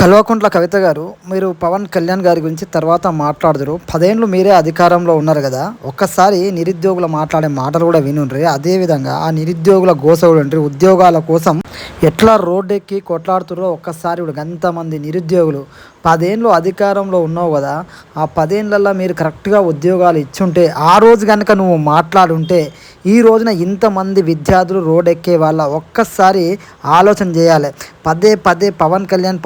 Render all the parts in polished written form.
కల్వకుంట్ల కవిత గారు, మీరు పవన్ కళ్యాణ్ గారి గురించి తర్వాత మాట్లాడుదురు. 10 ఏళ్ళు మీరే అధికారంలో ఉన్నారు కదా, ఒక్కసారి నిరుద్యోగులు మాట్లాడే మాటలు కూడా వినుండ్రి. అదేవిధంగా ఆ నిరుద్యోగుల గోసవుడుండ్రి, ఉద్యోగాల కోసం ఎట్లా రోడ్డెక్కి కొట్లాడుతుర్రో ఒక్కసారి ఎంతమంది నిరుద్యోగులు 10 ఏళ్ళు అధికారంలో ఉన్నావు కదా, ఆ 10 ఏళ్ళల్లో మీరు కరెక్ట్గా ఉద్యోగాలు ఇచ్చుంటే, ఆ రోజు కనుక నువ్వు మాట్లాడుంటే ఈ రోజున ఇంతమంది విద్యార్థులు రోడ్ ఎక్కే వాళ్ళ ఒక్కసారి ఆలోచన చేయాలి. పదే పదే పవన్ కళ్యాణ్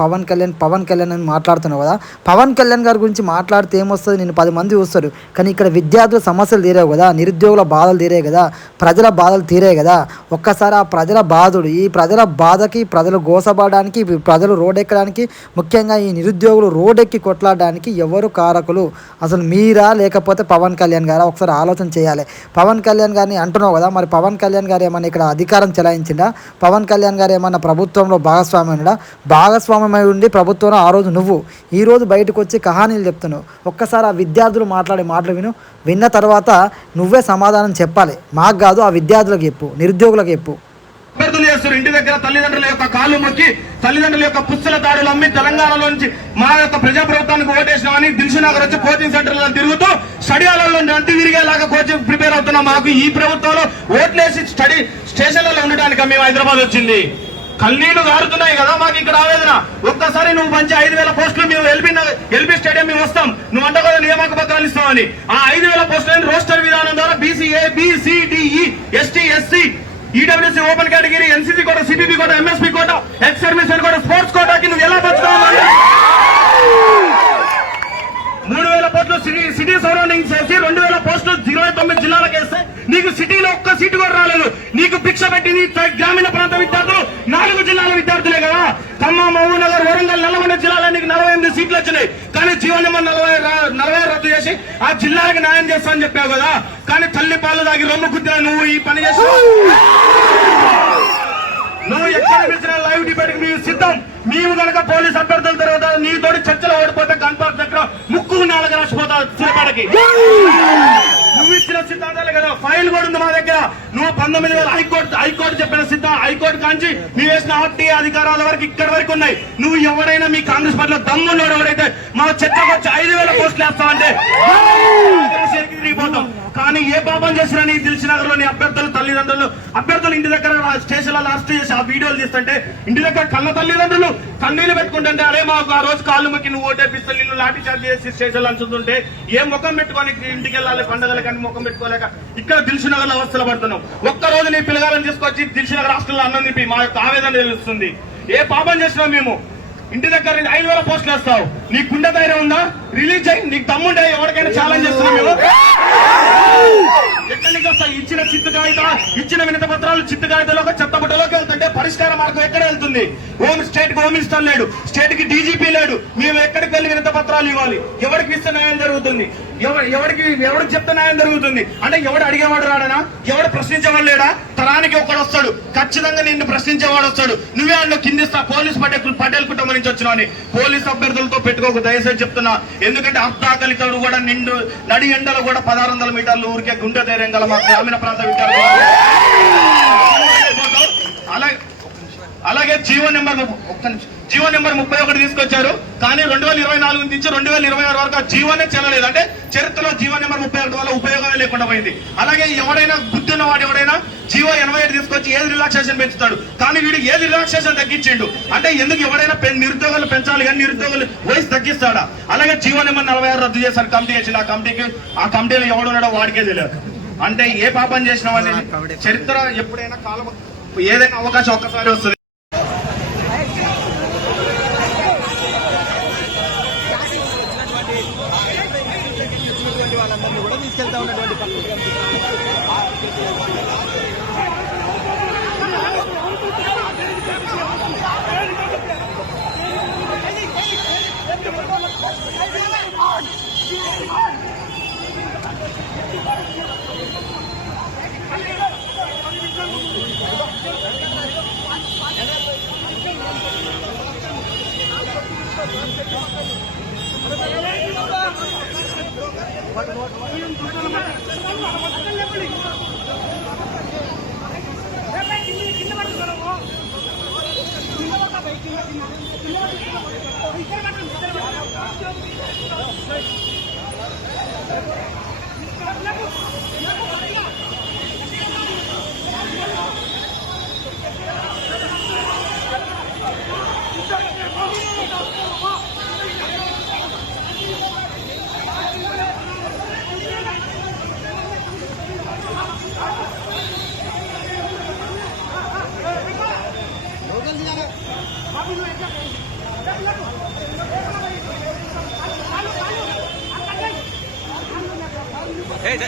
అని మాట్లాడుతున్నావు కదా, పవన్ కళ్యాణ్ గారి గురించి మాట్లాడితే ఏమొస్తుంది, నేను 10 మంది చూస్తారు. కానీ ఇక్కడ విద్యార్థుల సమస్యలు తీరేవు కదా, నిరుద్యోగుల బాధలు తీరే కదా, ప్రజల బాధలు తీరే కదా. ఒక్కసారి ఆ ప్రజల బాధుడు, ఈ ప్రజల బాధకి, ప్రజలు గోసపడడానికి, ప్రజలు రోడ్ ఎక్కడానికి, ముఖ్యంగా ఈ నిరుద్యోగులు రోడ్ ఎక్కి కొట్లాడడానికి ఎవరు కారకులు? అసలు మీరా లేకపోతే పవన్ కళ్యాణ్ గారా? ఒకసారి ఆలోచన చేయాలి. పవన్ కళ్యాణ్ గారిని అంటున్నావు కదా, మరి పవన్ కళ్యాణ్ గారు ఏమన్నా ఇక్కడ అధికారం చెలాయించిందా? పవన్ కళ్యాణ్ గారు ఏమన్నా ప్రభుత్వంలో భాగస్వామ్యమై ఉండి ప్రభుత్వంలో ఆ రోజు నువ్వు, ఈరోజు బయటకు వచ్చి కహానీలు చెప్తున్నావు. ఒక్కసారి ఆ విద్యార్థులు మాట్లాడే మాటలు విన్న తర్వాత నువ్వే సమాధానం చెప్పాలి. మాకు కాదు, ఆ విద్యార్థులకు చెప్పు, నిరుద్యోగులకు చెప్పు. అభ్యర్థులు చేస్తారు. ఇంటి దగ్గర తల్లిదండ్రుల యొక్క కాళ్ళు మొక్కి, తల్లిదండ్రుల యొక్క పుస్తల దాడులు అమ్మి తెలంగాణలో నుంచి మా యొక్క ప్రజాప్రభుత్వానికి ఓటేసినామని దిల్సునగర్ వచ్చి కోచింగ్ సెంటర్లలో తిరుగుతూ స్టడీ హాల్లో అంటి తిరిగేలాగా కోచింగ్ ప్రిపేర్ అవుతున్నాం. మాకు ఈ ప్రభుత్వంలో ఓట్లేసి స్టడీ స్టేషన్లలో ఉండడానికి మేము హైదరాబాద్ వచ్చింది. కన్నీళ్లు గారుతున్నాయి కదా మాకు ఇక్కడ ఆవేదన. ఒక్కసారి నువ్వు మంచి 5,000 పోస్టులు మేము ఎల్బీ స్టేడియం మేము వస్తాం, నువ్వు అంట కదా నియామక పత్రాలు ఇస్తామని. ఆ 5,000 పోస్టులను రోస్టర్ విధానం ద్వారా BCA, BCDE, ST, SC, EWC open category, NCC quota, CPP quota, MSP quota, ex servicer quota, sports కోటాకి నువ్వు ఎలా బతుకోవాలి? 3,000 పోస్టులు సిటీ సరౌండింగ్స్ వేసి 2,000 పోస్టులు 29 జిల్లాలకు వేస్తే నీకు సిటీలో ఒక్క సీటు కూడా రాలేదు. నీకు భిక్ష పెట్టింది గ్రామీణ ప్రాంత విద్యార్థులు 4 జిల్లాల విద్యార్థులే కదా. ఖమ్మం, మహబూబ్నగర్, వరంగల్, నల్గొండ జిల్లాలో నీకు 48 సీట్లు వచ్చినాయి. కానీ జీవన్ నెంబర్ 40 రద్దు చేసి ఆ జిల్లాలకు న్యాయం చేస్తామని చెప్పావు కదా. కానీ తల్లి పాలు దాగి రొమ్ము గుద్దిన నువ్వు ఈ పని చేస్తావు. నువ్వు ఎక్కడ పిలిచిన లైవ్ డిబేట్ కి మేము సిద్ధం. మేము కనుక పోలీస్ అభ్యర్థుల తర్వాత నీతోటి చర్చలో ఓడిపోతే గన్పార్క్ దగ్గర ముక్కు 4 రాసిపోతావు సూర్యపాడకి. నువ్వు ఇచ్చిన సిద్ధాంతాలే కదా, ఫైల్ కూడా ఉంది మా దగ్గర. నువ్వు 19,000 హైకోర్టు చెప్పిన సిద్ధం, హైకోర్టు కాంచి నువ్వు వేసిన ఆర్టీ అధికారాల వరకు ఇక్కడ వరకు ఉన్నాయి. నువ్వు ఎవరైనా మీ కాంగ్రెస్ పార్టీలో దమ్మున్నాడు ఎవరైతే మా చర్చకు వచ్చి 5,000 పోస్టులు వేస్తావంటే తిరిగిపోతాం. కానీ ఏ పాపం చేసినా నీ దిల్సునగర్ లోని అభ్యర్థులు ఇంటి దగ్గర స్టేషన్లలో అరెస్ట్ చేసి ఆ వీడియోలు తీస్తుంటే ఇంటి దగ్గర కళ్ళ తల్లిదండ్రులు కన్నీళ్లు పెట్టుకుంటుంటే, అరే మాకు ఆ రోజు కాళ్ళు మొక్కి నువ్వు ఓటేపిస్తే నిన్ను లాఠీ చార్జ్ చేసి స్టేషన్లు అంచుతుంటే ఏ ముఖం పెట్టుకొని ఇంటికి వెళ్ళాలి పండుగలు కానీ ముఖం పెట్టుకోలేక ఇక్కడ దిల్సునగర్ లో అవస్థలు పడుతున్నావు. ఒక్కరోజు నీ పిల్లగాలను తీసుకొచ్చి దిల్సునగర్ హాస్టల్లో అన్నం నింపి మా యొక్క ఆవేదన తెలుస్తుంది. ఏ పాపం చేసినావు? మేము ఇంటి దగ్గర 5,000 పోస్టులు వేస్తావు. నీ గుండె ధైర్యం ఉందా? రిలీజ్ అయ్యి నీకు దమ్ముంటే ఎవరికైనా ఛాలెంజ్ చేస్తున్నాం మేము. ఎక్కడి నుంచి వస్తాయి? ఇచ్చిన చిత్తు కాగిత, ఇచ్చిన వినతి పత్రాలు చిత్తు కాగితలోకి చెత్తబుట్టలోకి వెళ్తుంటే పరిష్కార మార్గం ఎక్కడ వెళ్తుంది? స్టేట్ కి హోమ్ మినిస్టర్ లేడు, స్టేట్ కి డీజీపీ లేడు. మేము ఎక్కడికి వెళ్ళి వినతి పత్రాలు ఇవ్వాలి? ఎవరికి ఇస్తే న్యాయం జరుగుతుంది? ఎవరికి చెప్తే న్యాయం జరుగుతుంది? అంటే ఎవడు అడిగేవాడు రాడనా? ఎవడు ప్రశ్నించేవాడు లేడా? తరానికి ఒకడు వస్తాడు, ఖచ్చితంగా నిన్ను ప్రశ్నించేవాడు వస్తాడు. నువ్వే అన్న కిందిస్తా పోలీస్ పటేల్ కుటుంబం నుంచి వచ్చినావు. పోలీస్ అభ్యర్థులతో పెట్టుకోకు దయచేసి చెప్తున్నా. ఎందుకంటే అర్ధాకలితో కూడా నిండు నడి ఎండలు కూడా 1,600 మీటర్లు ఊరికే గుండె ధైర్యం గల మా గ్రామీణ ప్రాంత విద్యార్థులు. అలాగే జీవో నెంబర్ 31 తీసుకొచ్చారు. కానీ 2024 నుంచి 2026 వరకు ఆ జీవోనే చెల్లలేదు. అంటే చరిత్రలో జీవో నెంబర్ 31 వల్ల ఉపయోగమే లేకుండా పోయింది. అలాగే ఎవడైనా గుర్తున్న వాడు ఎవడైనా జీవో 87 తీసుకొచ్చి ఏది రిలాక్సేషన్ పెంచుతాడు. కానీ వీడు ఏది రిలాక్సేషన్ తగ్గించిండు. అంటే ఎందుకు ఎవడైనా నిరుద్యోగులు పెంచాలి కానీ నిరుద్యోగులు వయసు తగ్గిస్తాడా? అలాగే జీవో నెంబర్ 46 రద్దు చేశారు. కమిటీ చేసింది. ఆ కమిటీలో ఎవడున్నాడో వాడికే తెలియదు. అంటే ఏ పాపం చేసినామని చరిత్ర ఎప్పుడైనా కాలం ఏదైనా అవకాశం ఒక్కసారి వస్తుంది. వాళ్ళందరినీ కూడా తీసుకెళ్తా ఉన్నటువంటి కింద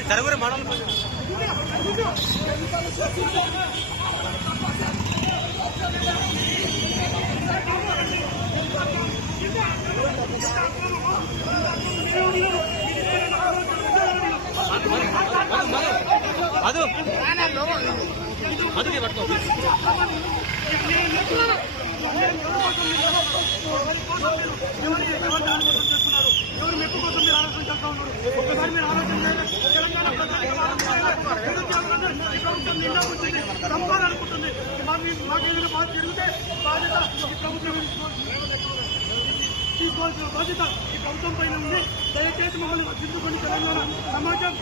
జరుగురు మోడల్ ಅದು ಅದಕ್ಕೆ ಪಡ್ಕೋ ఎవరు మెప్పు కోసం మీరు ఆలోచన చేస్తా ఉన్నారు. ఒకసారి మీరు ఆలోచన చేయాలి. తెలంగాణ ప్రభుత్వం నిండా ఉంటుంది, చంపాలనుకుంటుంది. మాకు ఏదైనా బాధ జరిగితే బాధ్యత ఈ ప్రభుత్వం తీసుకోవాల్సిన బాధ్యత ఈ ప్రభుత్వం పైన ఉంది. దయచేసి మమ్మల్ని రక్షించుకోండి. తెలంగాణ సమాజం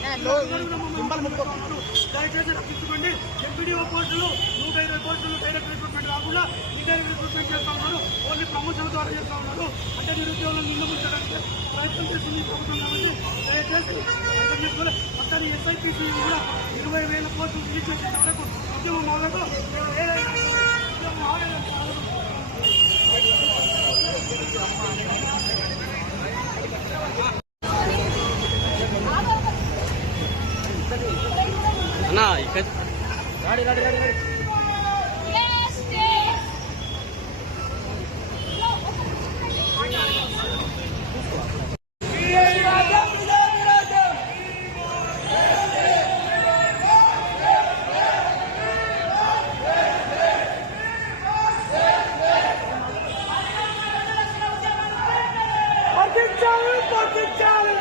దయచేసి రక్షించుకోండి. ఎంపీడీఓ కోర్టులు 120 కోర్టులు డైరెక్ట్ రిక్రూట్మెంట్ కాకుండా ఇండైరెక్ట్ రిక్రూట్మెంట్ చేస్తా ఉన్నారు. ఓన్లీ ప్రమోషన్ ద్వారా చేస్తా ఉన్నారు. అంటే నిరుద్యోగులను నిలబుచ్చడానికి ప్రయత్నం చేస్తుంది ఈ ప్రభుత్వం. కాబట్టి దయచేసి అర్థం చేసుకుని అతని ఎస్ఐపిసి కూడా 20,000 కోట్లు రిలీజ్ చేసేంత వరకు ఉద్యమం అవ్వలేదు. అన్నా ఇక్కడ రాడి రాడి రాడి రాడి పట్టించాలి